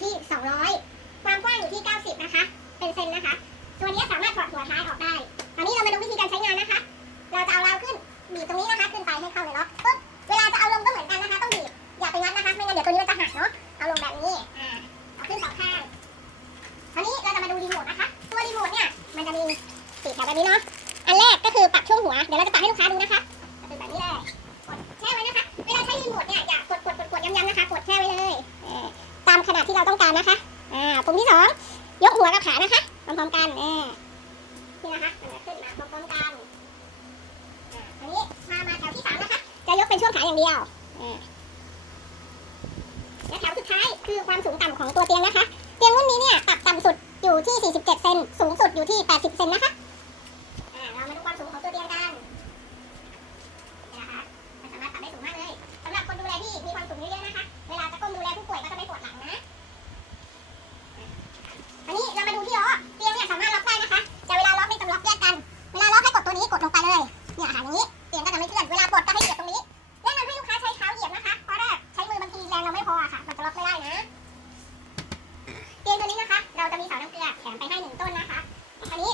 อยู่ที่ 200 ความกว้างอยู่ที่ 90 นะคะ เป็นเซนนะคะ ตัวนี้สามารถถอดหัวท้ายออกได้ ตอนนี้เรามาดูวิธีการใช้งานนะคะ เราจะเอาราวขึ้นบีบตรงนี้นะคะขึ้นไปให้เข้าเลยเนาะปุ๊บ เวลาจะเอาลงก็เหมือนกันนะคะ ต้องบีบ อย่าไปงัดนะคะ ไม่งั้นเดี๋ยวตัวนี้มันจะหักเนาะ เอาลงแบบนี้ อ่า เอาขึ้นสองข้างตอนนี้เราจะมาดูรีโมทนะคะ ตัวรีโมทเนี่ย มันจะมีสี่แถบบนี้เนาะ อันแรกก็คือปรับช่วงหัว เดี๋ยวเราจะปรับให้ลูกค้าดูนะคะจะเป็นแบบนี้เลยกดแช่ไว้นะคะ เวลาใช้รีโมทเนี่ยอย่ากดกดกดกดย้ำๆนะคะ กดแช่ ที่เราต้องการนะคะ อ่าปุ่มที่สองยกหัวกับขานะคะพร้อมๆกันนี่นะคะมันจะขึ้นมาพร้อมๆกันอันนี้มามาแถวที่สามนะคะ จะยกเป็นช่วงขาอย่างเดียวและแถวสุดท้ายคือความสูงต่ำของตัวเตียงนะคะ เตียงรุ่นนี้เนี่ยปรับต่ำสุดอยู่ที่ 47 เซน สูงสุดอยู่ที่ 8 มีเสาวน้ำเกลือแถมไปให้หนึ่งต้นนะคะอันนี้